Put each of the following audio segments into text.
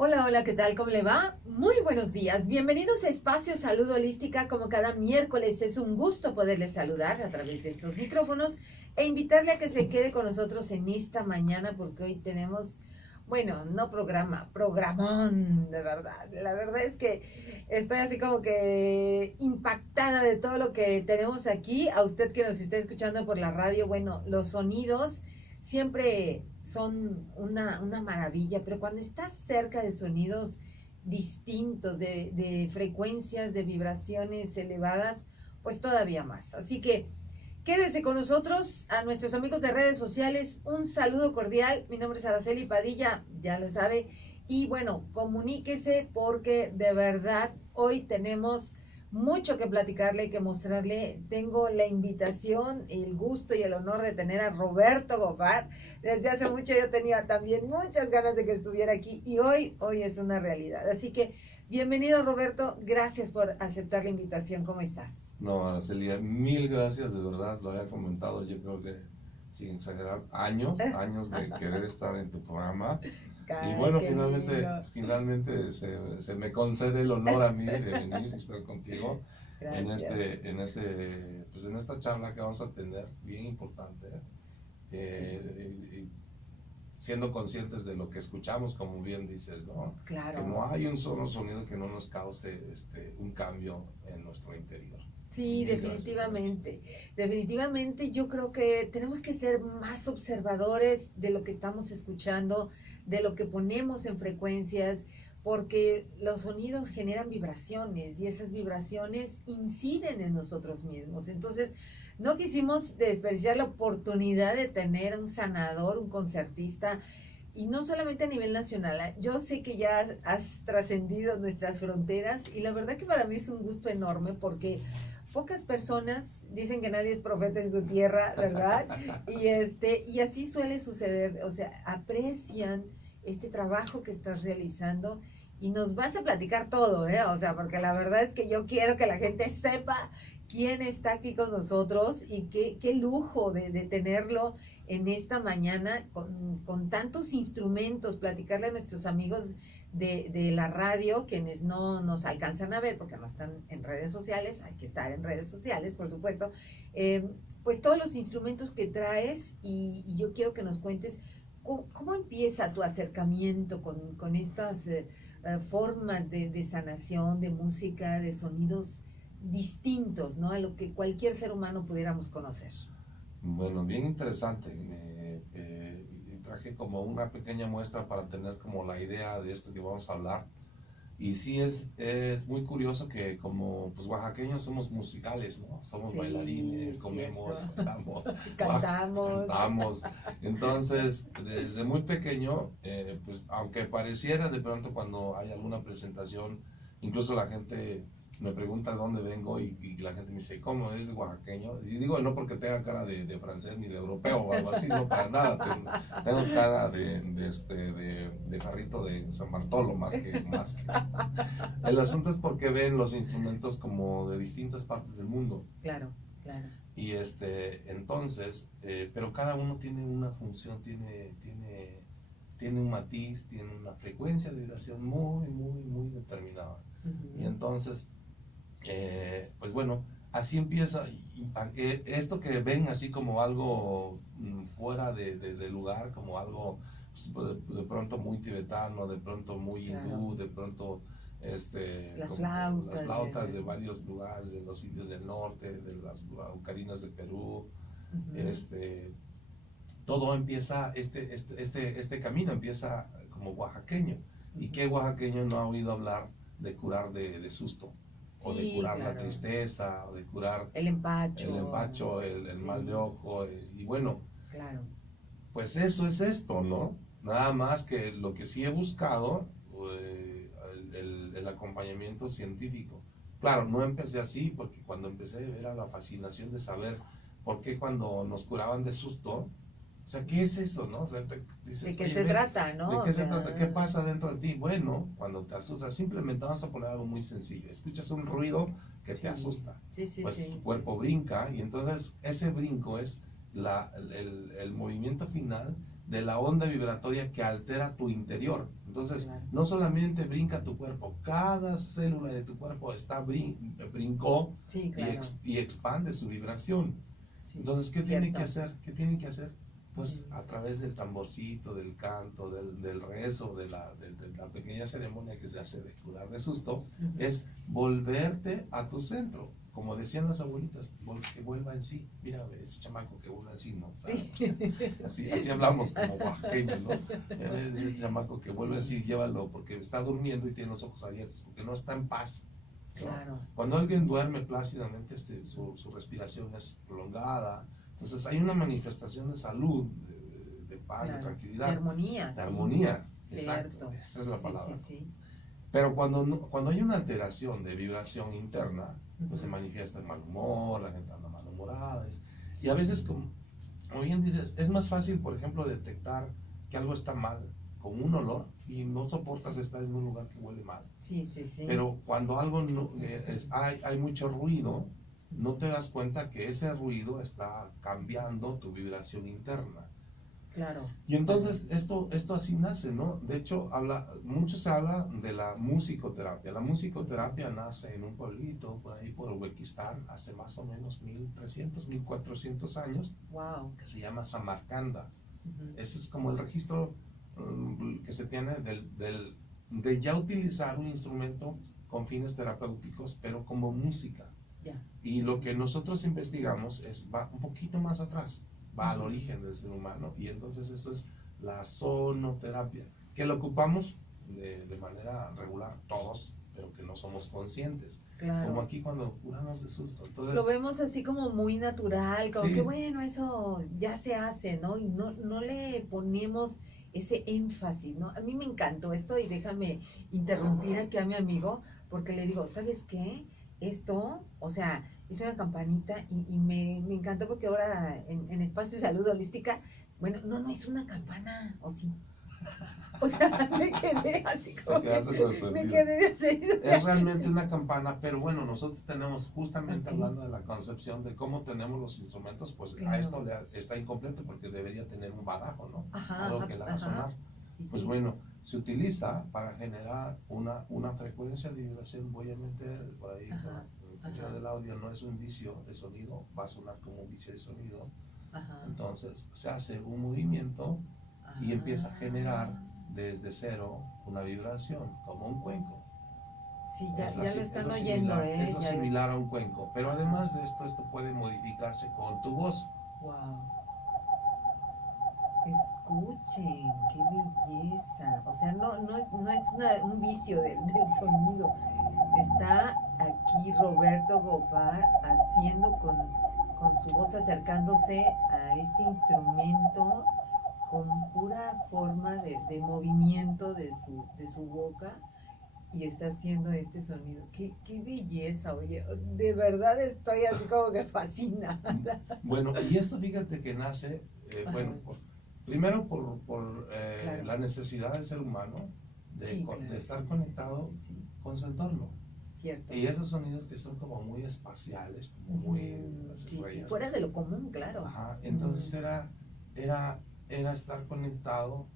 Hola, hola, ¿qué tal? ¿Cómo le va? Muy buenos días. Bienvenidos a Espacio Salud Holística. Como cada miércoles es un gusto poderles saludar a través de estos micrófonos e invitarle a que se quede con nosotros en esta mañana porque hoy tenemos, bueno, no programa, programón, de verdad. La verdad es que estoy así como que impactada de todo lo que tenemos aquí. A usted que nos está escuchando por la radio, bueno, los sonidos siempre son una maravilla, pero cuando estás cerca de sonidos distintos, de frecuencias, de vibraciones elevadas, pues todavía más. Así que quédese con nosotros, a nuestros amigos de redes sociales, un saludo cordial. Mi nombre es Araceli Padilla, ya lo sabe. Y bueno, comuníquese porque de verdad hoy tenemos mucho que platicarle y que mostrarle. Tengo la invitación, el gusto y el honor de tener a Roberto Gofar. Desde hace mucho yo tenía también muchas ganas de que estuviera aquí y hoy es una realidad. Así que bienvenido Roberto, gracias por aceptar la invitación. ¿Cómo estás? No, Araceli, mil gracias, de verdad, lo había comentado, yo creo que, sin exagerar, años de querer estar en tu programa. Y Ay, bueno, qué lindo. finalmente se me concede el honor a mí de venir y estar contigo Gracias. pues en esta charla que vamos a tener, bien importante, y siendo conscientes de lo que escuchamos, como bien dices, ¿no? Claro. Que no hay un solo sonido que no nos cause un cambio en nuestro interior. Sí, Mil gracias por eso. definitivamente. Definitivamente yo creo que tenemos que ser más observadores de lo que estamos escuchando, de lo que ponemos en frecuencias, porque los sonidos generan vibraciones y esas vibraciones inciden en nosotros mismos. Entonces, no quisimos desperdiciar la oportunidad de tener un sanador, un concertista, y no solamente a nivel nacional. Yo sé que ya has trascendido nuestras fronteras y la verdad que para mí es un gusto enorme porque pocas personas dicen que nadie es profeta en su tierra, ¿verdad? Y así suele suceder, o sea, aprecian este trabajo que estás realizando y nos vas a platicar todo, ¿eh? O sea, porque la verdad es que yo quiero que la gente sepa quién está aquí con nosotros y qué lujo de tenerlo en esta mañana con tantos instrumentos, platicarle a nuestros amigos de la radio, quienes no nos alcanzan a ver porque no están en redes sociales, hay que estar en redes sociales, por supuesto, pues todos los instrumentos que traes y yo quiero que nos cuentes cómo empieza tu acercamiento con estas formas de sanación, de música, de sonidos distintos, ¿no? A lo que cualquier ser humano pudiéramos conocer. Bueno, bien interesante. Traje como una pequeña muestra para tener como la idea de esto que vamos a hablar. Y sí es muy curioso que como pues oaxaqueños somos musicales, ¿no? Somos Sí, bailarines, es comemos, cierto. bailamos, Cantamos. cantamos. Entonces, desde muy pequeño, pues aunque pareciera de pronto cuando hay alguna presentación, incluso la gente me pregunta de dónde vengo y la gente me dice, ¿cómo es oaxaqueño? Y digo, no porque tenga cara de francés ni de europeo o algo así, no para nada. Tengo cara de jarrito de San Bartolo más que. El asunto es porque ven los instrumentos como de distintas partes del mundo. Claro, claro. Y entonces, pero cada uno tiene una función, tiene un matiz, tiene una frecuencia de vibración muy determinada. Y entonces, pues bueno, así empieza. Esto que ven así como algo fuera de lugar, como algo pues, de pronto muy tibetano, de pronto muy hindú, de pronto Las las flautas. flautas de varios lugares, de los indios del norte, de las ocarinas de Perú, todo empieza, este camino empieza como oaxaqueño. ¿Y qué oaxaqueño no ha oído hablar de curar de susto? O de Sí, curar la claro. tristeza, o de curar El empacho. el empacho, el Sí, mal de ojo, y bueno, claro. pues eso es esto, ¿no? Nada más que lo que sí he buscado, el acompañamiento científico. Claro, no empecé así, porque cuando empecé era la fascinación de saber por qué cuando nos curaban de susto, o sea, ¿qué es eso, no? O sea, dices, ¿De qué oye, se trata, ¿de no? qué se trata? ¿Qué pasa dentro de ti? Bueno, cuando te asustas, simplemente vamos a poner algo muy sencillo. Escuchas un ruido que te asusta. Sí, Pues tu cuerpo brinca y entonces ese brinco es el movimiento final de la onda vibratoria que altera tu interior. Entonces, Entonces, Claro. no solamente brinca tu cuerpo, cada célula de tu cuerpo brincó Sí, y, claro. y expande su vibración. Sí, Entonces, ¿qué tienen que cierto. hacer? ¿Qué tienen que hacer? Pues Ujú. a través del tamborcito, del canto, del rezo, de la pequeña ceremonia que se hace de curar de susto, Ujú. es volverte a tu centro. Como decían las abuelitas, que vuelva en sí. Mira, ese chamaco que vuelva en sí, ¿no? O sea, Sí. así hablamos como oaxaqueños, ¿no? Ese chamaco que vuelve en sí, llévalo, porque está durmiendo y tiene los ojos abiertos, porque no está en paz, ¿no? Claro. Cuando alguien duerme plácidamente, su respiración es prolongada. Entonces hay una manifestación de salud, de paz, Claro. de De tranquilidad, armonía. de Sí. armonía. Exacto, Cierto. esa es la Sí, palabra. sí, sí. Pero cuando hay una alteración de vibración interna, pues se Ujú. manifiesta el mal humor, la gente anda malhumorada. Y a veces, como bien dices, es más fácil, por ejemplo, detectar que algo está mal con un olor y no soportas estar en un lugar que huele mal. Sí, sí, sí. Pero cuando algo no, hay mucho ruido, no te das cuenta que ese ruido está cambiando tu vibración interna. Claro. Y entonces esto así nace, ¿no? De hecho, mucho se habla de la musicoterapia. La musicoterapia nace en un pueblito por ahí por Uzbekistán hace más o menos 1300, 1400 años, Wow. que se llama Samarcanda. Ujú. Ese es como el registro que se tiene de ya utilizar un instrumento con fines terapéuticos, pero como música. Ya. Y lo que nosotros investigamos va un poquito más atrás, va al Ujú. origen del ser humano, y entonces eso es la sonoterapia, que lo ocupamos de manera regular todos, pero que no somos conscientes. Claro. Como aquí cuando curamos de susto. Entonces, Lo vemos así como muy natural, como sí, que bueno, eso ya se hace, ¿no? Y no le ponemos ese énfasis, ¿no? A mí me encantó esto y déjame interrumpir aquí a mi amigo porque le digo, ¿sabes qué? Esto, o sea, es una campanita y me encantó porque ahora en Espacio de Salud Holística, bueno, no es una campana, ¿o sí? O sea, me quedé así te como quedaste que, me sorprendido. quedé así, o sea, Es realmente una campana, pero bueno, nosotros tenemos justamente Ok. hablando de la concepción de cómo tenemos los instrumentos, pues a Claro. esto está incompleto porque debería tener un badajo, ¿no? Ajá, Algo que le haga ajá. sonar. Pues Sí. bueno, se utiliza para generar una frecuencia de vibración. Voy a meter por ahí, Ajá, en función ajá. del audio, no es un vicio de sonido, va a sonar como un vicio de sonido. Ajá. Entonces se hace un movimiento y empieza a generar desde cero una vibración, como un cuenco. Sí, ya lo están Es lo oyendo, similar, es lo Ya similar a un cuenco, pero además de esto puede modificarse con tu voz. Wow. Escuchen, qué belleza. O sea, no es un vicio del sonido. Está aquí Roberto Gopar haciendo con su voz, acercándose a este instrumento con pura forma de movimiento de su boca y está haciendo este sonido. Qué belleza, oye. De verdad estoy así como que fascinada. Bueno, y esto fíjate que nace, bueno, primero por Claro. la necesidad del ser humano Sí, claro. de estar conectado Sí, con su entorno. cierto. Y esos sonidos que son como muy espaciales, como muy las Sí, estrellas. fuera de lo común, claro. Ajá, entonces era estar conectado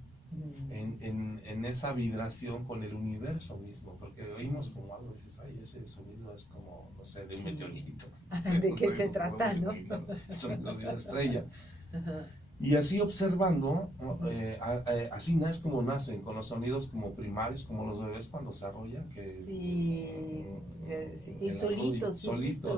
en esa vibración con el universo mismo, porque oímos como algo, dices, ay, ese sonido es como, no sé, de un meteorito. ¿De qué se trata, no? El sonido de una estrella. Ajá. Y así observando, así es como nacen, con los sonidos como primarios, como los bebés cuando se arrollan, que y solitos,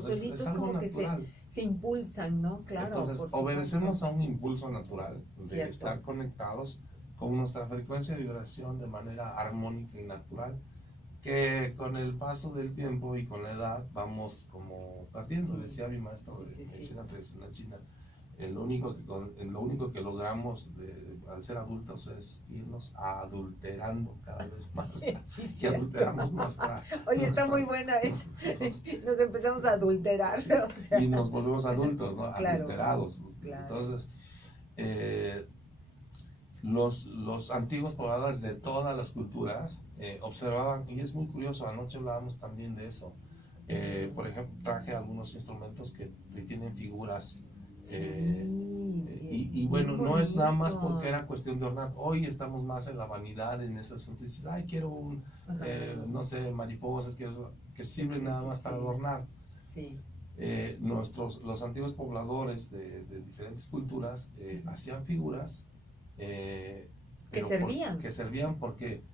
es algo como natural. que se impulsan, ¿no? Claro. Entonces, obedecemos a un impulso natural de estar conectados con nuestra frecuencia de vibración de manera armónica y natural, que con el paso del tiempo y con la edad vamos como perdiendo. Decía mi maestro de medicina tradicional china, lo único que logramos al ser adultos es irnos adulterando cada vez más. Y adulteramos nuestra... Oye, está muy buena esa. Nos empezamos a adulterar. O sea. Y nos volvemos adultos, ¿no? Claro, adulterados. Claro. Entonces, los antiguos pobladores de todas las culturas observaban, y es muy curioso, anoche hablábamos también de eso. Por ejemplo, traje algunos instrumentos que tienen figuras Sí, y bueno, no es nada más porque era cuestión de ornar. Hoy estamos más en la vanidad, en ese asunto. Dices, ay, quiero no sé, mariposas, que sirven nada más para adornar. Sí. Los antiguos pobladores de diferentes culturas hacían figuras que servían. Que servían porque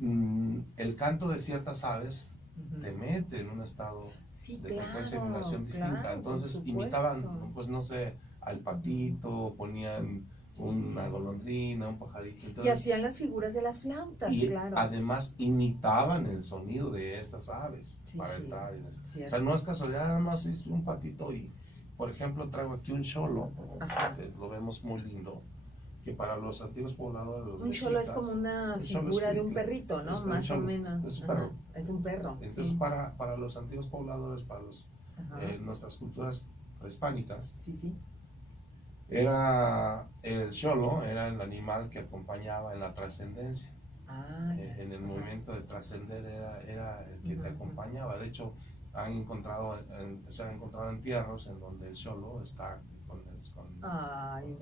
el canto de ciertas aves te mete en un estado de frecuencia de vibración distinta. Entonces imitaban, pues no sé, al patito, ponían una golondrina, un pajarito. Entonces, y hacían las figuras de las flautas, y claro. además imitaban el sonido de estas aves para entrar. O sea, no es casualidad, nada más es un patito. Y, por ejemplo, traigo aquí un xolo, lo vemos muy lindo, que para los antiguos pobladores... Un xolo es como una figura de un perrito, ¿no? Más o menos. Es un perro. Es un perro. Entonces, para los antiguos pobladores, para nuestras culturas prehispánicas, era el xolo, era el animal que acompañaba en la trascendencia. En el momento de trascender era el que te acompañaba. De hecho, se han encontrado entierros en donde el xolo está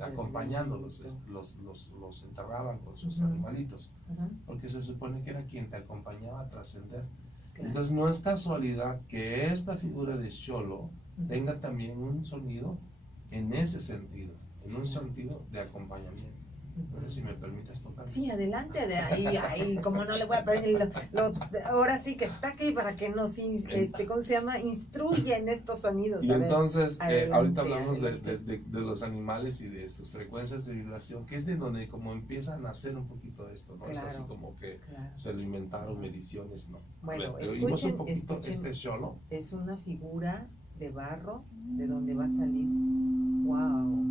acompañándolos, los enterraban con sus animalitos, porque se supone que era quien te acompañaba a trascender. Entonces no es casualidad que esta figura de xolo tenga también un sonido en ese sentido, en un sentido de acompañamiento. No sé si me permites tocar. Sí, adelante, ahí, como no le voy a pedir, ahora sí que está aquí para que nos, ¿cómo se llama? Instruya en estos sonidos. Y entonces, ahorita hablamos de los animales y de sus frecuencias de vibración, que es de donde como empieza a nacer un poquito esto, ¿no? Es así como que se lo inventaron mediciones, ¿no? Bueno, oímos un poquito este xolo. Es una figura de barro de donde va a salir. ¡Wow!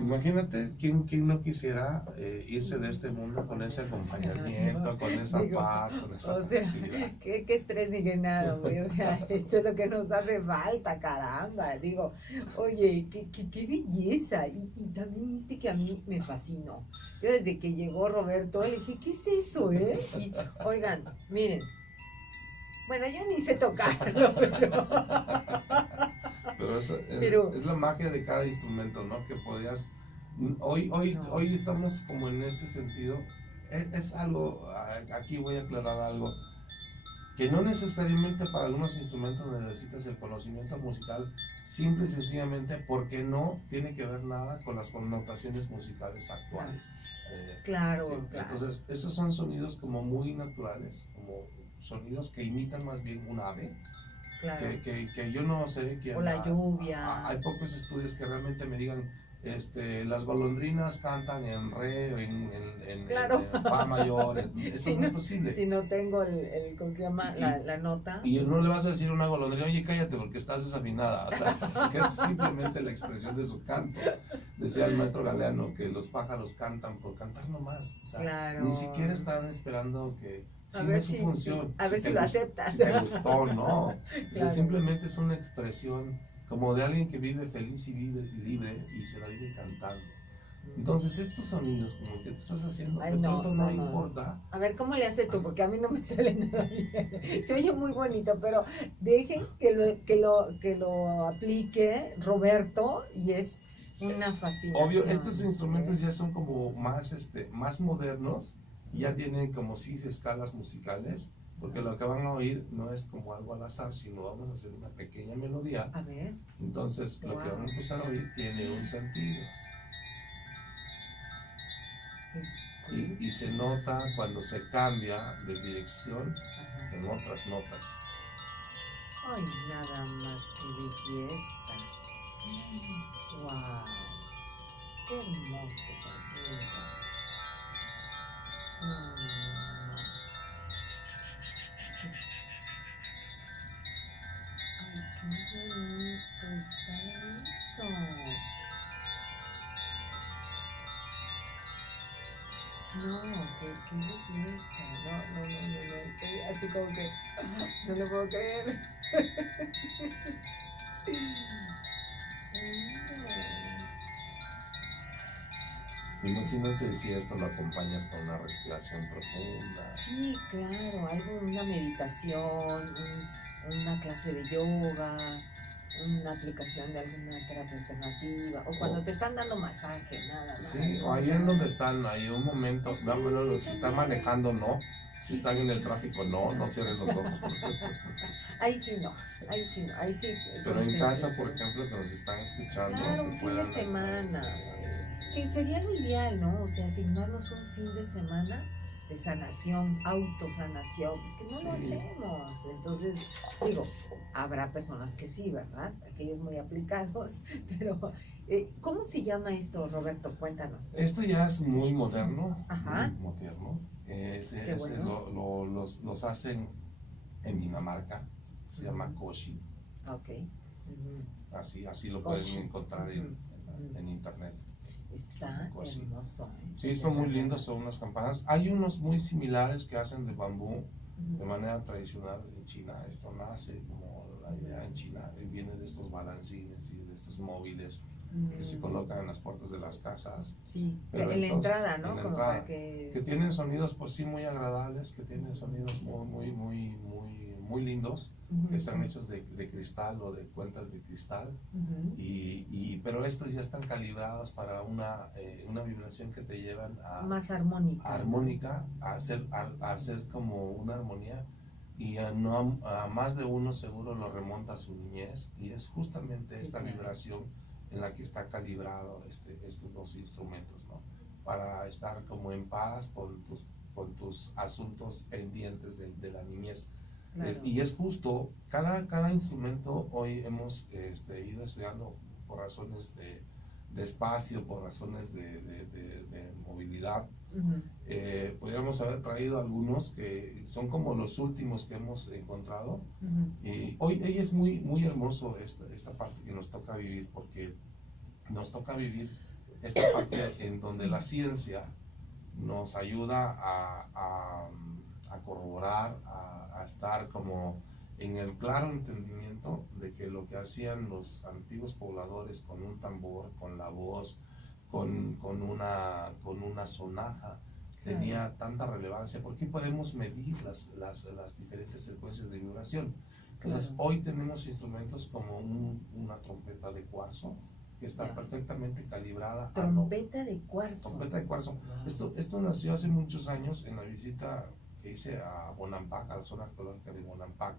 Imagínate, ¿quién no quisiera irse de este mundo con ese acompañamiento, con esa paz, con esa tranquilidad? Qué estrés ni que nada, güey. O sea, esto es lo que nos hace falta, caramba. Digo, oye, qué belleza. Y también que a mí me fascinó. Yo desde que llegó Roberto le dije, ¿qué es eso, Y, oigan, miren. Bueno, yo ni sé tocarlo, pero es la magia de cada instrumento, ¿no? Que podías... Hoy estamos como en ese sentido. Es algo, aquí voy a aclarar algo, que no necesariamente para algunos instrumentos necesitas el conocimiento musical, simple y sencillamente porque no tiene que ver nada con las connotaciones musicales actuales. Claro. Entonces, esos son sonidos como muy naturales, como sonidos que imitan más bien un ave. Claro. Que yo no sé quién. O la lluvia. Hay pocos estudios que realmente me digan, las golondrinas cantan en re, en fa mayor. Eso no es posible. Si no tengo ¿cómo se llama? La nota. Y no le vas a decir a una golondrina, oye, cállate porque estás desafinada. O sea, que es simplemente la expresión de su canto. Decía el maestro Galeano que los pájaros cantan por cantar nomás. O sea, ni siquiera están esperando que... A ver si lo aceptas. Si te gustó, ¿no? O sea, simplemente es una expresión como de alguien que vive feliz y vive libre y se la vive cantando. Entonces, estos sonidos como que tú estás haciendo, de pronto no importa. A ver, ¿cómo le haces tú? Porque a mí no me sale nada bien. Se oye muy bonito, pero dejen que lo aplique Roberto y es una fascinación. Obvio, estos instrumentos ya son como más modernos. Ya tienen como 6 escalas musicales, porque lo que van a oír no es como algo al azar, sino vamos a hacer una pequeña melodía. A ver. Entonces, lo que vamos a empezar a oír tiene un sentido. y se nota cuando se cambia de dirección Ajá. en otras notas. Ay, nada más que belleza. Wow, qué hermosos sonidos. No, no, no, no. Ay, qué bonito está eso. No, qué belleza. No, no, no, no, no. Estoy así como que no lo puedo creer. Imagínate si esto lo acompañas con una respiración profunda. Sí, claro, algo, una meditación, una clase de yoga, una aplicación de alguna terapia alternativa, o cuando te están dando masaje, nada más. Sí, ¿no? o ahí en donde están, ahí un momento, Sí, vámonos, si están también. manejando, no. Si Sí, están sí, en el sí, tráfico, sí, no, sí. no cierren los ojos. Ahí sí no, ahí sí no, ahí sí. Pero en casa, concéntrense. por ejemplo, que nos están escuchando, Claro, un que fin de puedan semana. Que sería lo ideal, ¿no? O sea, asignarnos un fin de semana de sanación, autosanación, porque no lo Sí. hacemos. Entonces, digo, habrá personas que sí, ¿verdad? Aquellos muy aplicados, pero ¿cómo se llama esto, Roberto? Cuéntanos. Esto ya es muy moderno, Ajá. muy moderno. Qué bueno. Los hacen en Dinamarca, se llama Koshi. Ok. Ujú. Así lo Koshi. pueden encontrar en Ujú. internet. Está Koshi. hermoso. Sí, son muy lindos, son unas campanas. Hay unos muy similares que hacen de bambú de manera tradicional en China. Esto nace como allá en China, viene de estos balancines y de estos móviles que se colocan en las puertas de las casas. Sí, Pero en la entonces, entrada, ¿no? en la Como entrada, para que tienen sonidos pues sí muy agradables, que tienen sonidos muy lindos, que están hechos de cristal o de cuentas de cristal, pero estos ya están calibrados para una vibración que te llevan a más armónica, a hacer como una armonía, y a más de uno seguro lo remonta a su niñez, y es justamente esta vibración en la que está calibrado estos dos instrumentos, ¿no? Para estar como en paz con tus asuntos pendientes de la niñez. claro. Y es justo, cada instrumento hoy hemos ido estudiando por razones de espacio, por razones de movilidad. Podríamos haber traído algunos que son como los últimos que hemos encontrado. Hoy es muy hermoso esta parte que nos toca vivir, porque nos toca vivir esta parte en donde la ciencia nos ayuda a corroborar, a estar como en el claro entendimiento de que lo que hacían los antiguos pobladores con un tambor, con la voz, con una sonaja, tenía tanta relevancia, porque podemos medir las diferentes frecuencias de vibración. Entonces, hoy tenemos instrumentos como una trompeta de cuarzo, que está perfectamente calibrada. Trompeta de cuarzo. Trompeta de cuarzo. Esto nació hace muchos años en la visita que hice a Bonampak, a la zona arqueológica de Bonampak,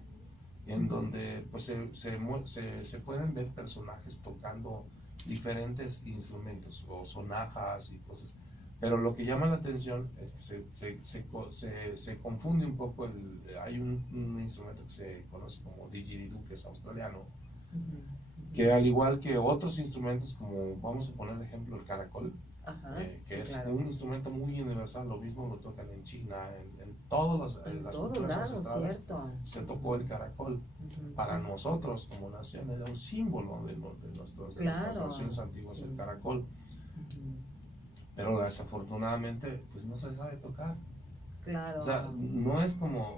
en donde pues se pueden ver personajes tocando diferentes instrumentos o sonajas y cosas. Pero lo que llama la atención es que se confunde un poco. Hay un instrumento que se conoce como didgeridoo, que es australiano, que al igual que otros instrumentos, como vamos a poner el ejemplo el caracol, que es un instrumento muy universal, lo mismo lo tocan en China, en todas las culturas ancestrales, se tocó el caracol. Para nosotros como nación era un símbolo de nuestras naciones antiguas, el caracol. Pero desafortunadamente pues no se sabe tocar. Claro. O sea, no es como,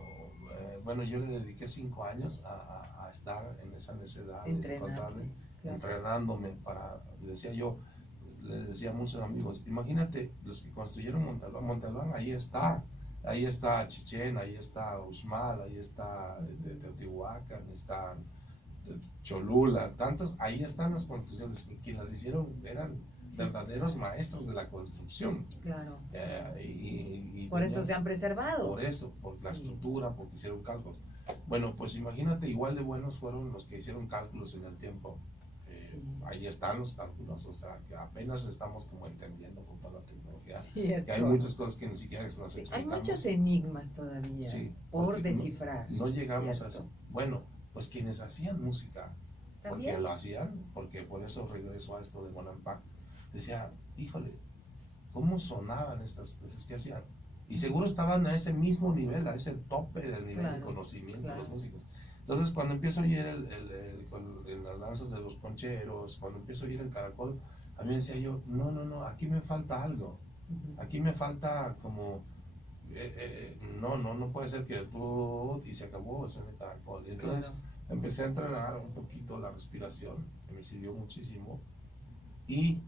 bueno, yo le dediqué 5 años a estar en esa necesidad de encontrarle, entrenándome para, le decía a muchos amigos, imagínate los que construyeron Montalbán, ahí está Chichén, ahí está Uxmal, ahí está Teotihuacán, ahí está Cholula, tantos, ahí están las construcciones, y quienes las hicieron eran verdaderos maestros de la construcción. Claro. Y por eso se han preservado. Por eso, por la estructura, porque hicieron cálculos. Bueno, pues imagínate, igual de buenos fueron los que hicieron cálculos en el tiempo Sí. ahí están los cálculos, o sea, que apenas estamos como entendiendo con toda la tecnología, Cierto. que hay muchas cosas que ni siquiera nos Sí, hay explicamos. muchos enigmas todavía Sí, por porque descifrar. no llegamos a ¿cierto? eso. Bueno, pues quienes hacían música, porque ¿También? lo hacían, porque por eso regreso a esto de Bonampak, decía, híjole, ¿cómo sonaban estas cosas que hacían? Y seguro estaban a ese mismo nivel, a ese tope del nivel de Claro, conocimiento claro. de los músicos. Entonces, cuando empiezo a oír en las danzas de los poncheros, cuando empiezo a oír el caracol, a mí decía yo, no, aquí me falta algo. Ujú. Aquí me falta como, no puede ser que tú, y se acabó el sueño de caracol. Y entonces Claro. empecé a entrenar un poquito la respiración, que me sirvió muchísimo. Y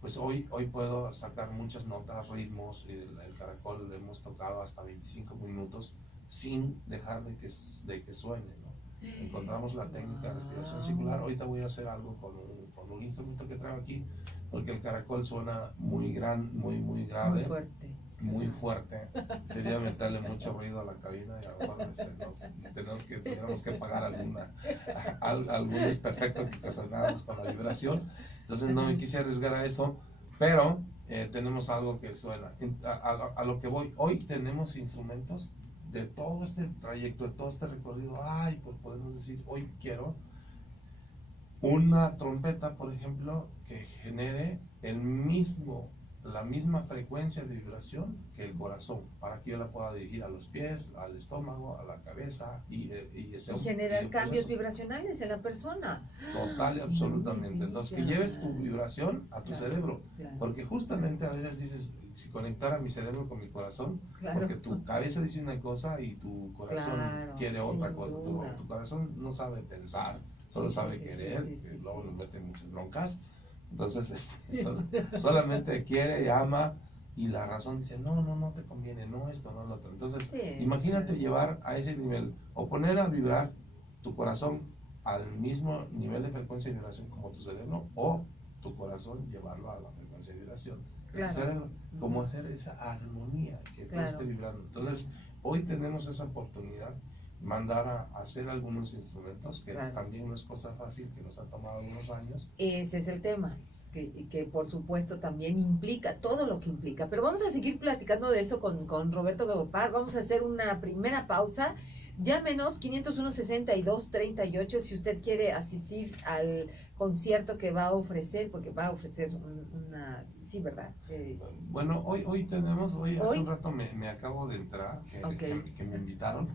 pues hoy puedo sacar muchas notas, ritmos, y el caracol le hemos tocado hasta 25 minutos sin dejar de que suene, ¿no? Encontramos la técnica de respiración circular. Ahorita voy a hacer algo con un instrumento que traigo aquí, porque el caracol suena muy muy grave, Muy fuerte. muy fuerte. Sería meterle mucho ruido a la cabina y a lo mejor tendremos que pagar algún desperfecto que ocasionáramos con la vibración. Entonces no me quise arriesgar a eso, pero tenemos algo que suena. A lo que voy, hoy tenemos instrumentos de todo este trayecto, de todo este recorrido. Ay, pues podemos decir, hoy quiero una trompeta, por ejemplo, que genere la misma frecuencia de vibración que el corazón, para que yo la pueda dirigir a los pies, al estómago, a la cabeza y generar cambios vibracionales en la persona. Total y absolutamente. Entonces, que lleves tu vibración a tu Claro, cerebro, claro. porque justamente a veces dices, si conectara mi cerebro con mi corazón, Claro. porque tu cabeza dice una cosa y tu corazón Claro, quiere otra sin cosa. duda. Tu corazón no sabe pensar, solo Sí, sabe sí, querer, sí, que sí, luego sí. nos mete en muchas broncas. Entonces, solamente quiere y ama, y la razón dice, no te conviene, no esto, no lo otro. Entonces, Sí, imagínate claro. llevar a ese nivel, o poner a vibrar tu corazón al mismo nivel de frecuencia de vibración como tu cerebro, o tu corazón llevarlo a la frecuencia de vibración de Claro. tu cerebro, como Ujú. hacer esa armonía, que todo Claro. esté vibrando. Entonces, hoy tenemos esa oportunidad, mandar a hacer algunos instrumentos, que Claro. también no es cosa fácil, que nos ha tomado unos años. Ese es el tema, que por supuesto también implica todo lo que implica. Pero vamos a seguir platicando de eso con Roberto Gopar. Vamos a hacer una primera pausa. Llámenos 501-6238 si usted quiere asistir al concierto que va a ofrecer, porque va a ofrecer una... Sí, ¿verdad? Bueno, hoy tenemos, hace ¿Hoy? un rato me acabo de entrar, Ok. que me invitaron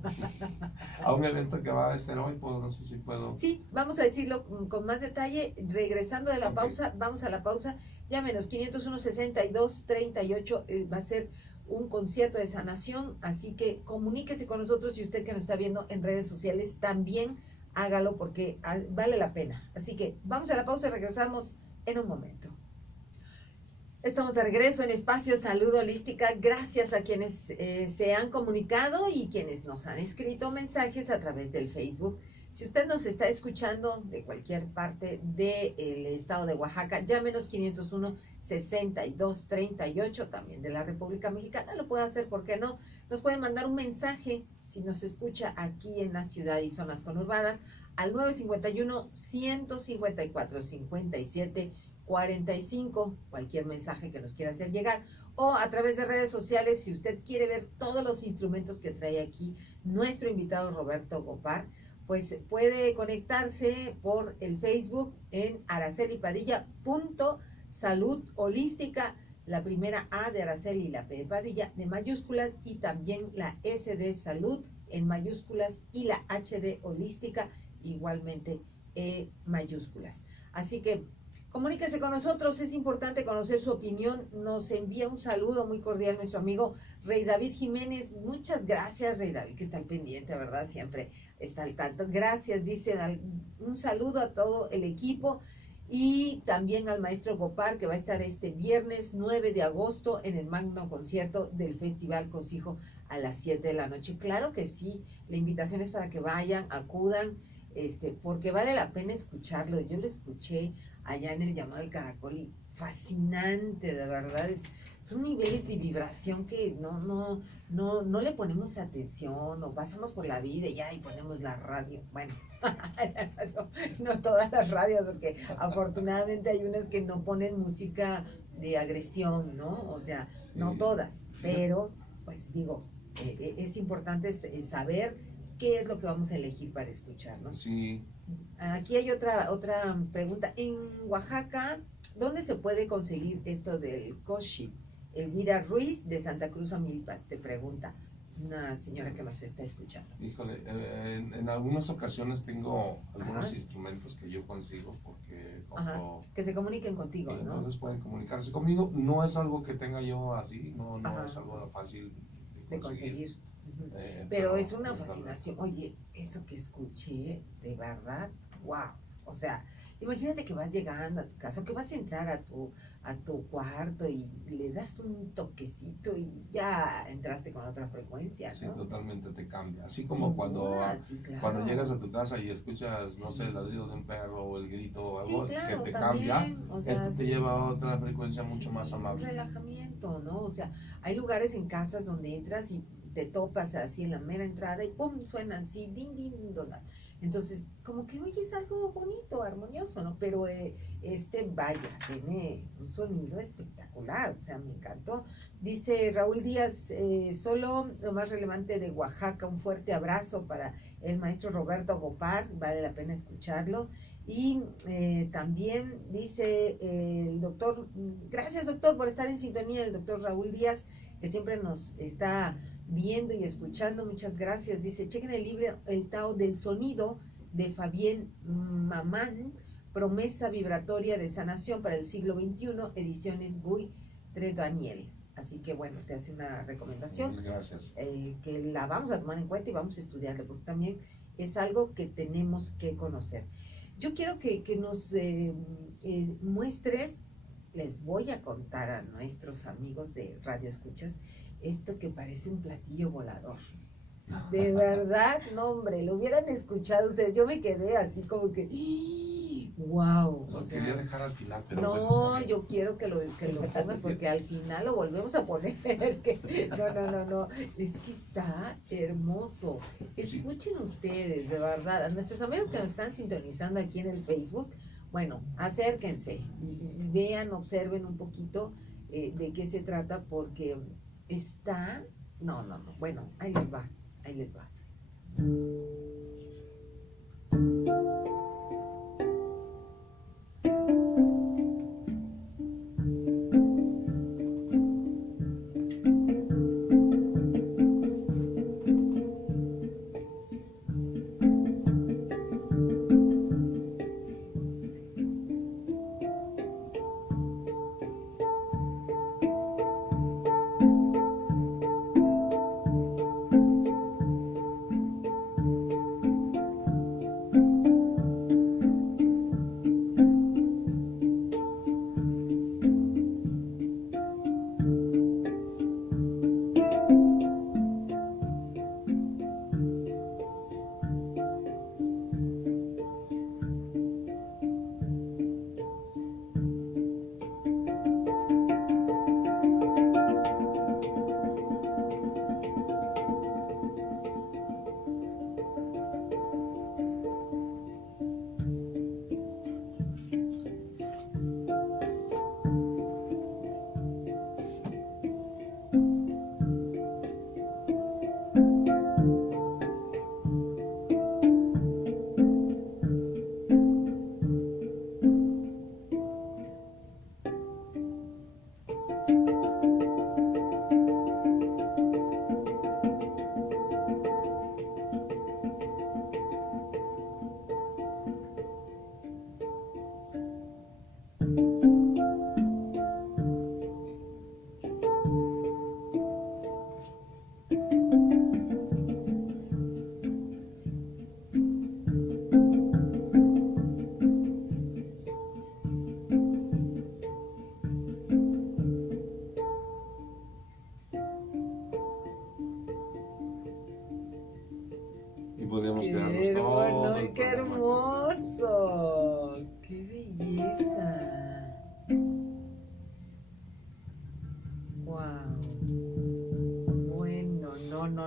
a un evento que va a ser hoy, pues no sé si puedo. Sí, vamos a decirlo con más detalle. Regresando de la Ok. pausa, vamos a la pausa. Llámenos 501-6238, va a ser un concierto de sanación, así que comuníquese con nosotros, y usted que nos está viendo en redes sociales también hágalo, porque vale la pena. Así que vamos a la pausa y regresamos en un momento. Estamos de regreso en Espacio Salud Holística. Gracias a quienes se han comunicado y quienes nos han escrito mensajes a través del Facebook. Si usted nos está escuchando de cualquier parte del estado de Oaxaca, llámenos 501-6238, también de la República Mexicana, lo puede hacer, ¿por qué no? Nos pueden mandar un mensaje si nos escucha aquí en la ciudad y zonas conurbadas al 951-154-5745, cualquier mensaje que nos quiera hacer llegar, o a través de redes sociales, si usted quiere ver todos los instrumentos que trae aquí nuestro invitado Roberto Gopar, pues puede conectarse por el Facebook en aracelipadilla.salud holística, la primera A de Araceli y la P de Padilla de mayúsculas, y también la S de salud en mayúsculas y la H de holística igualmente mayúsculas. Así que comuníquese con nosotros, es importante conocer su opinión. Nos envía un saludo muy cordial nuestro amigo Rey David Jiménez. Muchas gracias, Rey David, que está al pendiente, ¿verdad? Siempre está al tanto. Gracias, dicen, un saludo a todo el equipo, y también al maestro Gopar, que va a estar este viernes 9 de agosto en el magno concierto del Festival Cosijo a las 7 de la noche. Claro que sí, la invitación es para que vayan, acudan, porque vale la pena escucharlo. Yo lo escuché allá en el Llamado del Caracol y fascinante, de verdad, son niveles de vibración que no le ponemos atención, o pasamos por la vida y ya, y ponemos la radio. Bueno, no todas las radios, porque afortunadamente hay unas que no ponen música de agresión, ¿no? O sea, no Sí. todas, pero pues digo, es importante saber qué es lo que vamos a elegir para escuchar, ¿no? Sí. Aquí hay otra pregunta. En Oaxaca, ¿dónde se puede conseguir esto del koshi? Elvira Ruiz de Santa Cruz Amilpas te pregunta, una señora que nos está escuchando. Híjole, en algunas ocasiones tengo algunos Ajá. instrumentos que yo consigo porque Ajá, compro, que se comuniquen contigo, y ¿no? entonces pueden comunicarse conmigo. No es algo que tenga yo así, no Ajá. es algo fácil De conseguir. Ujú. Pero Pero es una pues, fascinación. Oye, eso que escuché, de verdad, wow. O sea, imagínate que vas llegando a tu casa, o que vas a entrar a tu cuarto y le das un toquecito y ya entraste con otra frecuencia, sí, ¿no? totalmente te cambia. Así como Sin cuando, duda, sí, claro. cuando llegas a tu casa y escuchas, no Sí. sé, el ladrido de un perro o el grito o Sí, algo claro, que te también, cambia, o sea, esto te sí. lleva a otra frecuencia mucho Sí, más un amable. relajamiento, ¿no? O sea, hay lugares en casas donde entras y te topas así en la mera entrada y pum, suenan así, din, din, don. Entonces, como que oyes algo bonito, armonioso, ¿no? Pero vaya, tiene un sonido espectacular, o sea, me encantó. Dice Raúl Díaz, solo lo más relevante de Oaxaca, un fuerte abrazo para el maestro Roberto Gopar, vale la pena escucharlo. Y también dice el doctor, gracias doctor por estar en sintonía, el doctor Raúl Díaz, que siempre nos está viendo y escuchando, muchas gracias. Dice, chequen el libro El Tao del Sonido de Fabián Mamán, promesa vibratoria de sanación para el siglo XXI, ediciones Guy Tre Daniel. Así que bueno, te hace una recomendación. Gracias. Que la vamos a tomar en cuenta y vamos a estudiarla, porque también es algo que tenemos que conocer. Yo quiero que nos muestres, les voy a contar a nuestros amigos de Radio Escuchas, esto que parece un platillo volador. De verdad, no hombre, lo hubieran escuchado ustedes, yo me quedé así como que, wow. Lo quería dejar al final, pero no, bueno, yo quiero que lo pongas porque al final lo volvemos a poner. No, es que está hermoso. Escuchen sí. Ustedes, de verdad, a nuestros amigos que nos están sintonizando aquí en el Facebook, bueno, acérquense y vean, observen un poquito de qué se trata, porque está, no, bueno, ahí les va.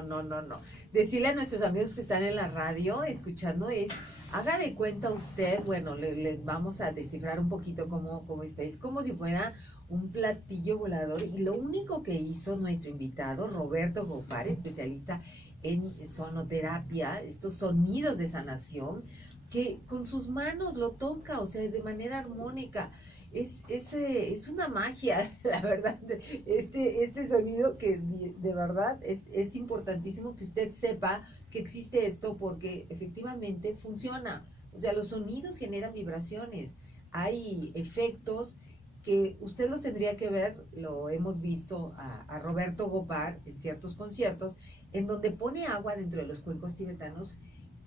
no. Decirle a nuestros amigos que están en la radio escuchando es, haga de cuenta usted, bueno, le vamos a descifrar un poquito cómo está, es como si fuera un platillo volador y lo único que hizo nuestro invitado, Roberto Gopar, especialista en sonoterapia, estos sonidos de sanación, que con sus manos lo toca, o sea, de manera armónica. Es una magia, la verdad, este sonido que de verdad es importantísimo que usted sepa que existe esto porque efectivamente funciona. O sea, los sonidos generan vibraciones, hay efectos que usted los tendría que ver, lo hemos visto a Roberto Gopar en ciertos conciertos, en donde pone agua dentro de los cuencos tibetanos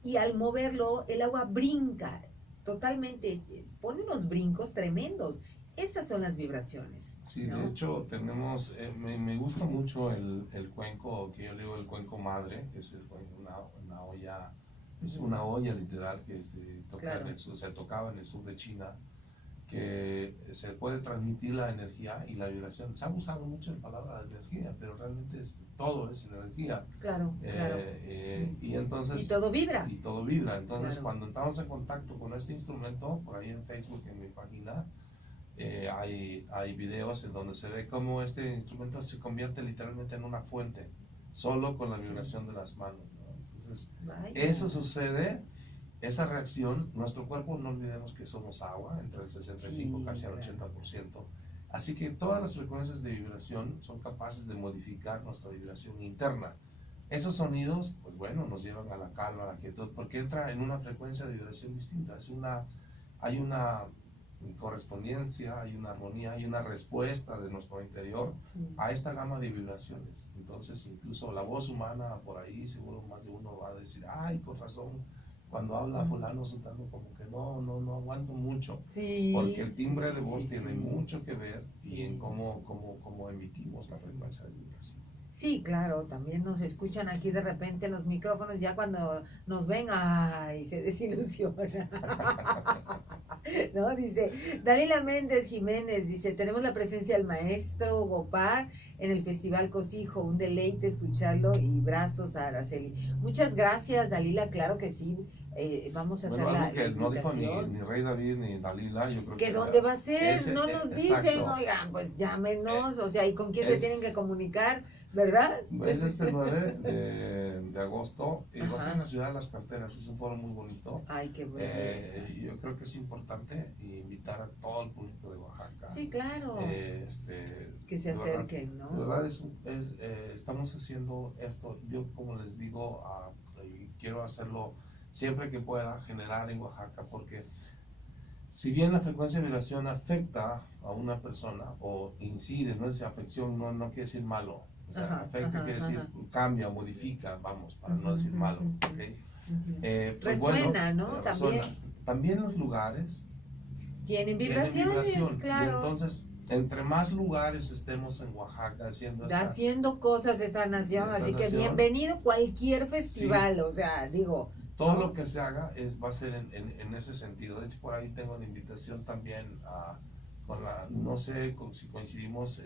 y al moverlo el agua brinca totalmente, pone unos brincos tremendos. Esas son las vibraciones. Sí, ¿no? de hecho tenemos, me gusta mucho el cuenco, que yo le digo el cuenco madre, que es una olla, es una olla literal que se toca Claro. en el sur, se tocaba en el sur de China, que se puede transmitir la energía y la vibración. Se ha usado mucho la palabra energía, pero realmente todo es energía. Claro, claro. Y entonces... Y todo vibra. Y todo vibra. Entonces, Claro. cuando entramos en contacto con este instrumento, por ahí en Facebook, en mi página, hay videos en donde se ve cómo este instrumento se convierte literalmente en una fuente, solo con la vibración de las manos, ¿no? Entonces, Vaya. eso sucede, esa reacción, nuestro cuerpo, no olvidemos que somos agua, entre el 65 Sí, casi al claro. 80%, así que todas las frecuencias de vibración son capaces de modificar nuestra vibración interna. Esos sonidos, pues bueno, nos llevan a la calma, a la quietud, porque entra en una frecuencia de vibración distinta, hay una correspondencia, hay una armonía, hay una respuesta de nuestro interior Sí. a esta gama de vibraciones. Entonces, incluso la voz humana por ahí, seguro más de uno va a decir, ay, por razón, cuando habla fulano sutano, como que no aguanto mucho. Sí, Porque el timbre sí, de voz sí, tiene sí. mucho que ver Sí. y en cómo emitimos la frecuencia de vibración. Sí, claro, también nos escuchan aquí de repente en los micrófonos, ya cuando nos ven, ay, se desilusiona. ¿No? Dice, Dalila Méndez Jiménez, dice, tenemos la presencia del maestro Gopar en el Festival Cosijo, un deleite escucharlo y brazos a Araceli. Muchas gracias, Dalila, claro que sí. Vamos a Bueno, hacer algo que la no dijo invitación. ni Rey David ni Dalila, yo creo ¿Que que dónde va a ser? ese, No nos dicen, exacto. oigan, pues llámenos, o sea, ¿y con quién se Es- tienen que comunicar? ¿Verdad? Es este 9 de agosto y va a ser Ajá. en la ciudad de Las Canteras, es un foro muy bonito. Ay, qué belleza. Yo creo que es importante invitar a todo el público de Oaxaca. Sí, claro. Que se de verdad, acerquen, de ¿no? verdad estamos haciendo esto, yo como les digo, y quiero hacerlo siempre que pueda, generar en Oaxaca, porque si bien la frecuencia de vibración afecta a una persona o incide, no es afección, no quiere decir malo. O sea, Ajá, afecta ajá, quiere decir ajá. cambia, modifica, vamos, para no Ujú, decir malo. ujú, ¿Okay? ujú. Pues Resuena, bueno, ¿no? resuena. También También los lugares tienen tienen vibraciones, vibración. Y claro. entonces, entre más lugares estemos en Oaxaca haciendo Haciendo cosas de sanación, de así que sanación. bienvenido cualquier festival, o sea, digo. todo ¿no? lo que se haga va a ser en ese sentido. De hecho, por ahí tengo la invitación también no sé si coincidimos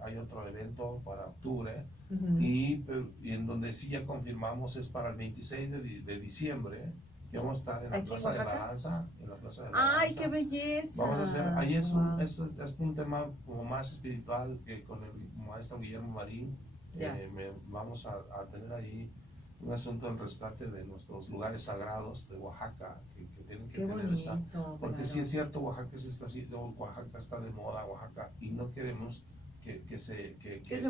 hay otro evento para octubre Ujú. y en donde sí ya confirmamos es para el 26 de diciembre. Y vamos a estar en la ¿Aquí en Plaza de la Oaxaca? Danza, en la Plaza de la ¡Ay, Danza. qué belleza! Vamos a hacer, ahí Wow. es un tema como más espiritual que con el maestro Guillermo Marín. Ya. Vamos a tener ahí un asunto del rescate de nuestros lugares sagrados de Oaxaca, que tienen que Qué tener bonito, porque claro. sí es cierto, Oaxaca está de moda, Oaxaca, y no queremos que se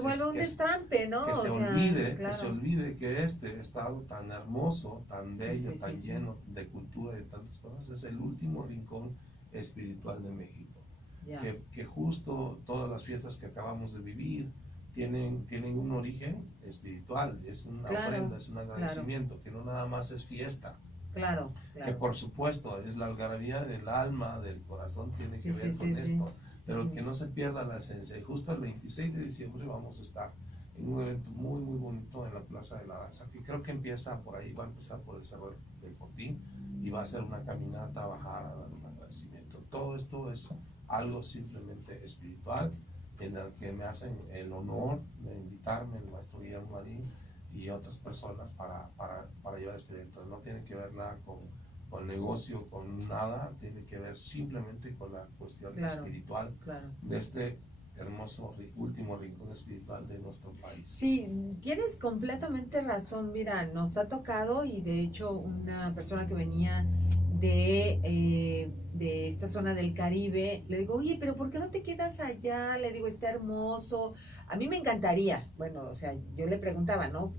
vuelva un destrampe, ¿no? que se O sea, olvide, claro. que se olvide que este estado tan hermoso, tan bello, sí, tan sí, sí. lleno de cultura y de tantas cosas, es el último rincón espiritual de México. Ya. Que justo todas las fiestas que acabamos de vivir tienen un origen espiritual, es una Claro, ofrenda, es un agradecimiento, que no nada más es fiesta. Claro, Que claro. por supuesto es la algarabía del alma, del corazón, tiene que Sí, ver sí, con sí, esto, sí. pero que no se pierda la esencia. Y justo el 26 de diciembre vamos a estar en un evento muy muy bonito en la Plaza de la Danza, que creo que empieza por ahí, va a empezar por el Cerro del Fortín y va a ser una caminata, bajar, un agradecimiento. Todo esto es algo simplemente espiritual en el que me hacen el honor de invitarme el maestro Guillermo Marín y otras personas para llevar este evento. No tiene que ver nada con negocio, con nada, tiene que ver simplemente con la cuestión espiritual de este hermoso último rincón espiritual de nuestro país. Sí, tienes completamente razón. Mira, nos ha tocado, y de hecho una persona que venía de esta zona del Caribe, le digo, oye, pero ¿por qué no te quedas allá? Le digo, está hermoso, a mí me encantaría. Bueno, o sea, yo le preguntaba, ¿no?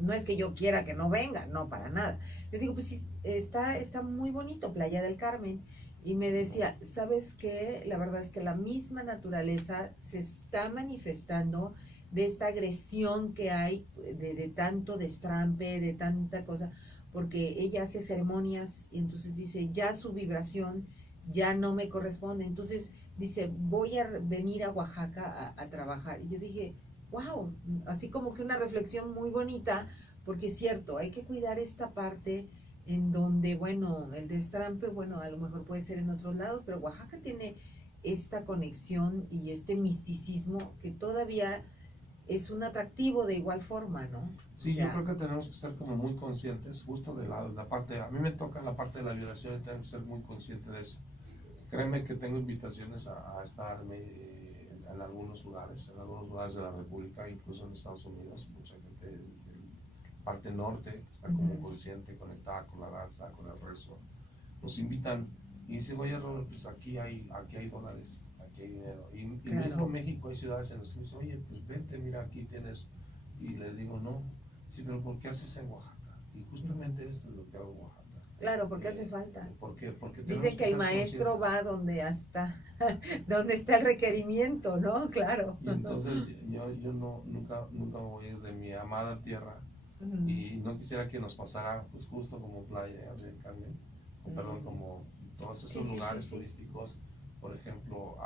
No es que yo quiera que no venga, no, para nada. Le digo, pues sí, está muy bonito, Playa del Carmen. Y me decía, ¿sabes qué? La verdad es que la misma naturaleza se está manifestando de esta agresión que hay, de tanto destrampe, de tanta cosa, porque ella hace ceremonias y entonces dice, ya su vibración ya no me corresponde. Entonces dice, voy a venir a Oaxaca a trabajar. Y yo dije, wow, así como que una reflexión muy bonita, porque es cierto, hay que cuidar esta parte en donde, bueno, el destrampe, bueno, a lo mejor puede ser en otros lados, pero Oaxaca tiene esta conexión y este misticismo que todavía es un atractivo de igual forma, ¿no? Sí, yo creo que tenemos que ser como muy conscientes, justo de la parte, a mí me toca la parte de la violación y tengo que ser muy consciente de eso. Créeme que tengo invitaciones a estar en algunos lugares de la República, incluso en Estados Unidos, mucha gente de parte norte está como consciente, conectada con la danza, con el rezo. Nos invitan y dicen, oye, Robert, pues aquí hay dólares, aquí hay dinero. Y mismo en México hay ciudades en las que dicen, oye, pues vente, mira, aquí tienes. Y les digo, no. Sí, pero ¿por qué haces en Oaxaca? Y justamente esto es lo que hago en Oaxaca. Claro, porque hace falta. Porque dicen que el maestro va donde donde está el requerimiento, ¿no? Claro. Y entonces yo nunca me voy a ir de mi amada tierra. Y no quisiera que nos pasara pues justo como Playa del Carmen, perdón, como todos esos lugares turísticos. Por ejemplo,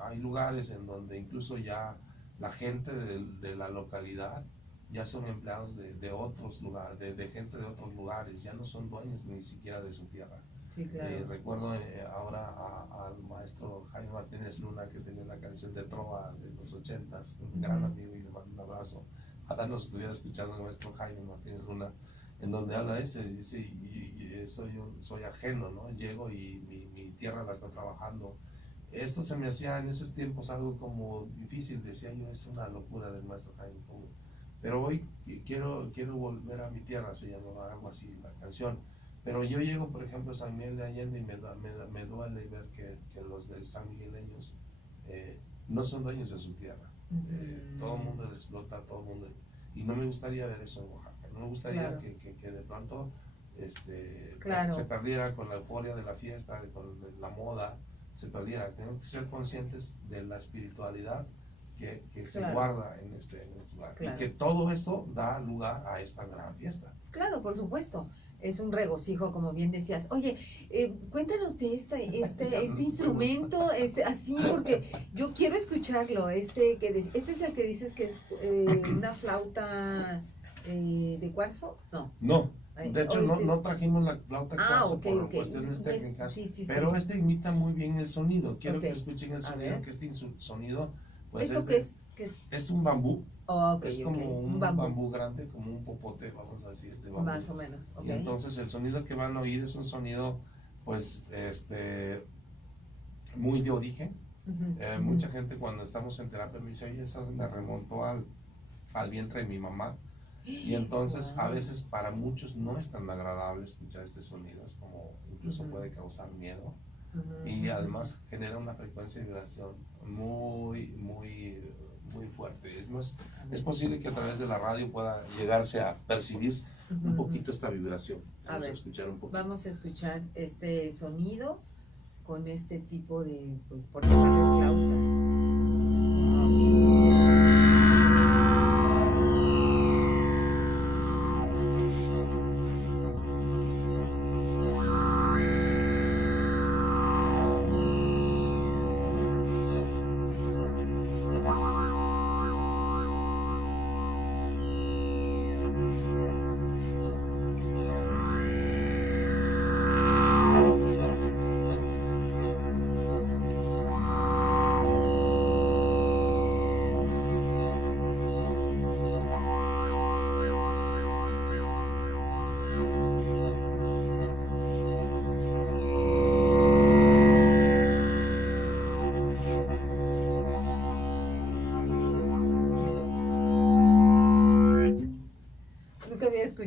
hay lugares en donde incluso ya la gente de la localidad ya son empleados de otros lugares, de gente de otros lugares, ya no son dueños ni siquiera de su tierra. Sí, claro. Recuerdo ahora al maestro Jaime Martínez Luna, que tenía una canción de trova de los 80s, un gran amigo, y le mando un abrazo. Ahora nos estuviera escuchando el maestro Jaime Martínez Luna, en donde habla dice, soy ajeno, ¿no? Llego y mi tierra la está trabajando. Esto se me hacía en esos tiempos algo como difícil, decía yo, es una locura del maestro Jaime. Pero hoy quiero volver a mi tierra, se llamaba algo así la canción. Pero yo llego, por ejemplo, a San Miguel de Allende y me duele ver que los de San Migueleños no son dueños de su tierra. Todo el mundo explota, todo el mundo. Y no me gustaría ver eso en Oaxaca. No me gustaría que de pronto se perdiera con la euforia de la fiesta, con la moda, se perdiera. Tenemos que ser conscientes de la espiritualidad que se guarda en este lugar. Y que todo eso da lugar a esta gran fiesta. Claro, por supuesto. Es un regocijo, como bien decías. Oye, cuéntanos de este instrumento, así, porque yo quiero escucharlo. Este es el que dices que es una flauta de cuarzo, ¿no? No, de hecho no trajimos la flauta de cuarzo por cuestiones técnicas, pero imita muy bien el sonido. Quiero que escuchen el sonido, que este sonido, pues ¿esto qué es? Es un bambú. Es como un bambú grande, como un popote, vamos a decir, de bambú. Más o menos. Y entonces el sonido que van a oír es un sonido, pues, muy de origen. Mucha gente cuando estamos en terapia me dice, oye, eso me remontó al vientre de mi mamá. Y entonces a veces para muchos no es tan agradable escuchar este sonido, es como incluso puede causar miedo. Y además genera una frecuencia de vibración muy fuerte. Es posible que a través de la radio pueda llegarse a percibir un poquito esta vibración. Vamos a escuchar este sonido con este tipo de, pues, por ejemplo, flauta.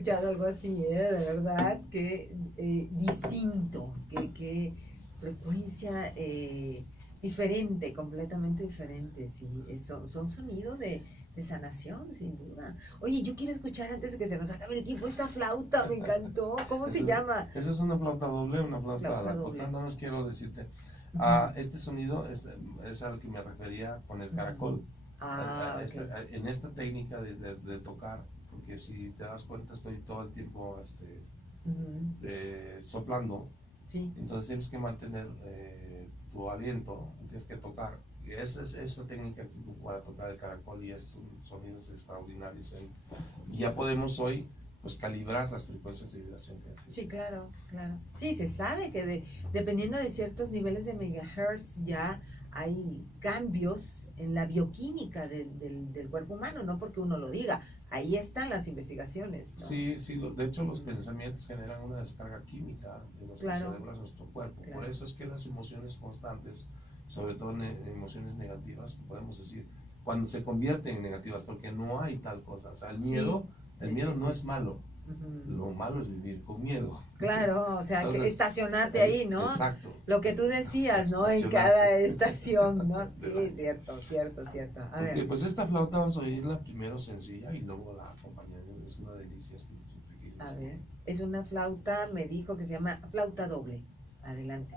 escuchado algo así, de verdad, que distinto, que frecuencia diferente, completamente diferente, sí, son sonidos de sanación, sin duda. Oye, yo quiero escuchar antes de que se nos acabe el tiempo esta flauta, me encantó, ¿cómo se llama? Esa es una flauta doble, una flauta Flauta Dakota, doble. nada más quiero decirte. Ujú. Este sonido es al que me refería con el caracol. Ok. En esta técnica de tocar, porque si te das cuenta estoy todo el tiempo Ujú. soplando, Sí, entonces tienes que mantener tu aliento, tienes que tocar. Y esa es esa técnica que ocupo para tocar el caracol y es sonidos extraordinarios. Y ya podemos hoy pues calibrar las frecuencias de vibración que existen. sí, claro, claro. Sí, se sabe que dependiendo de ciertos niveles de megahertz ya hay cambios en la bioquímica del cuerpo humano, no porque uno lo diga. Ahí están las investigaciones, ¿no? Sí, sí, de hecho los pensamientos generan una descarga química de nuestro Claro, cerebro a nuestro cuerpo. claro. Por eso es que las emociones constantes, sobre todo en emociones negativas, podemos decir, cuando se convierten en negativas, porque no hay tal cosa. O sea, el Sí, miedo, sí, el miedo sí, no sí. es malo. Ujú. Lo malo es vivir con miedo. Claro, o sea, que Entonces, estacionarte ahí, ¿no? exacto. Lo que tú decías, ¿no? En Estacionarse. cada estación, ¿no? Sí, cierto, cierto, cierto. A Porque ver, pues esta flauta vamos a oírla primero sencilla y luego la acompañamos. Es una delicia este pequeño a ver. instrumento. Es una flauta, me dijo que se llama flauta doble. Adelante.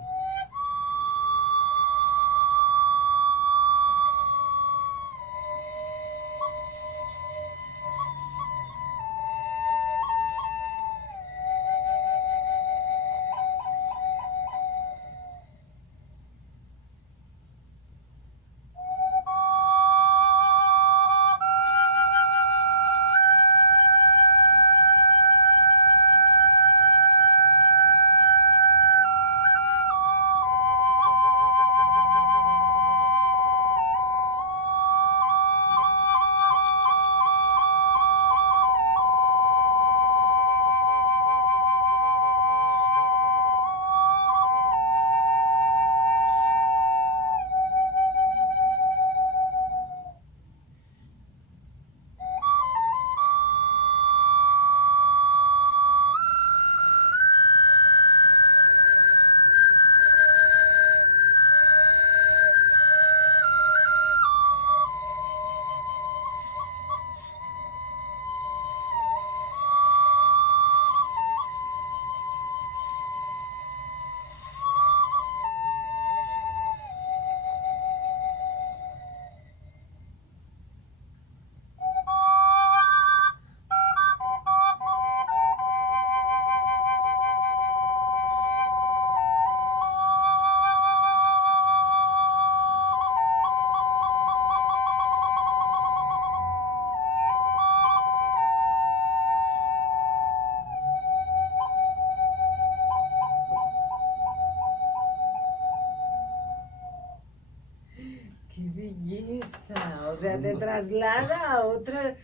¡Qué belleza! O sea, te traslada a otra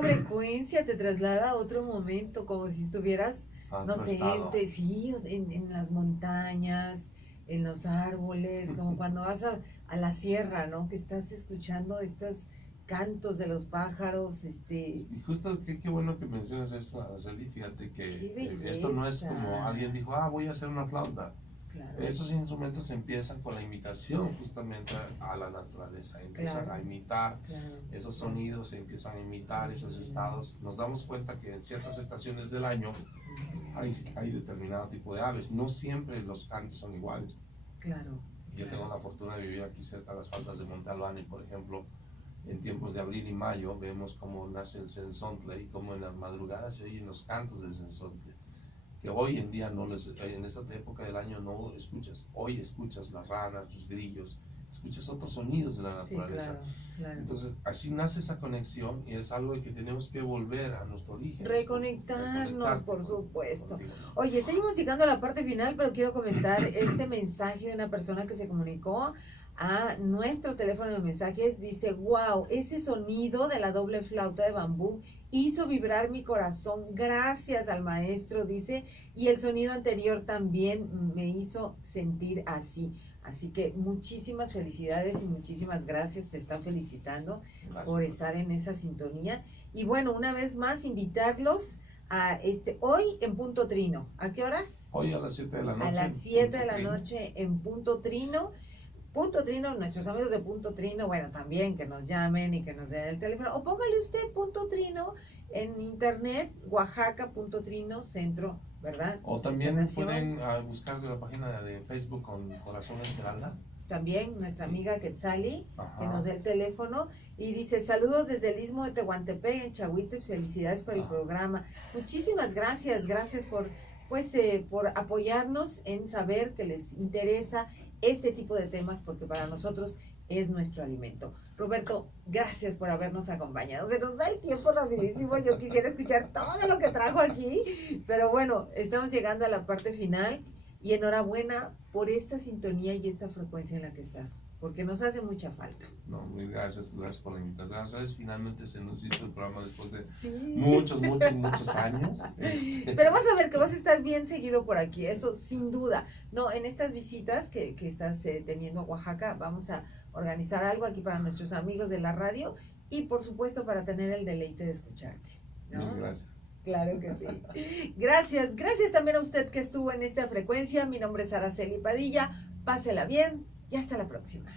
frecuencia, te traslada a otro momento, como si estuvieras, no sé, sí, en las montañas, en los árboles, como cuando vas a la sierra, ¿no? Que estás escuchando estos cantos de los pájaros, Y justo qué bueno que mencionas eso, Araceli. Fíjate ¡Qué que esto no es como belleza! alguien dijo, voy a hacer una flauta. Claro, Estos instrumentos empiezan con la imitación justamente a la naturaleza, empiezan Claro. a imitar claro. esos sonidos, empiezan a imitar esos estados. Nos damos cuenta que en ciertas estaciones del año hay determinado tipo de aves, no siempre los cantos son iguales. Claro. Yo tengo la fortuna de vivir aquí cerca de las faldas de Monte Albán y, por ejemplo, en tiempos de abril y mayo vemos cómo nace el censontle y cómo en las madrugadas se oyen los cantos del censontle, que hoy en día no les, en esta época del año no escuchas. Hoy escuchas las ranas, los grillos, escuchas otros sonidos de la Sí, naturaleza. claro, claro. Entonces así nace esa conexión y es algo que tenemos que volver a nuestro origen. Reconectarnos, por supuesto. Contigo. Oye, estamos llegando a la parte final, pero quiero comentar este mensaje de una persona que se comunicó a nuestro teléfono de mensajes. Dice, wow, ese sonido de la doble flauta de bambú hizo vibrar mi corazón. Gracias al maestro, dice, y el sonido anterior también me hizo sentir así. Así que muchísimas felicidades y muchísimas gracias. Te está felicitando Gracias. por estar en esa sintonía. Y bueno, una vez más, invitarlos hoy en Punto Trino. ¿A qué horas? Hoy a las 7 de la noche. A las 7 de la noche en Punto Trino. Punto Trino, nuestros amigos de Punto Trino, bueno, también que nos llamen y que nos den el teléfono. O póngale usted Punto Trino en internet, Oaxaca, Punto Trino, centro, ¿verdad? O también pueden buscar la página de Facebook con Corazón Esmeralda. También nuestra amiga Quetzali, Ajá. que nos dé el teléfono y dice: saludos desde el Istmo de Tehuantepec en Chahuites, felicidades por el programa. Muchísimas gracias por apoyarnos en saber que les interesa este tipo de temas, porque para nosotros es nuestro alimento. Roberto, gracias por habernos acompañado. Se nos va el tiempo rapidísimo, yo quisiera escuchar todo lo que trajo aquí, pero bueno, estamos llegando a la parte final. Y enhorabuena por esta sintonía y esta frecuencia en la que estás, porque nos hace mucha falta. No, muy gracias por la invitación. ¿Sabes? Finalmente se nos hizo el programa después de sí. muchos años. Pero vas a ver que vas a estar bien seguido por aquí, eso sin duda. No, en estas visitas que estás teniendo a Oaxaca, vamos a organizar algo aquí para nuestros amigos de la radio y por supuesto para tener el deleite de escucharte, ¿no? Muchas gracias. Claro que sí. Gracias también a usted que estuvo en esta frecuencia. Mi nombre es Araceli Padilla. Pásela bien y hasta la próxima.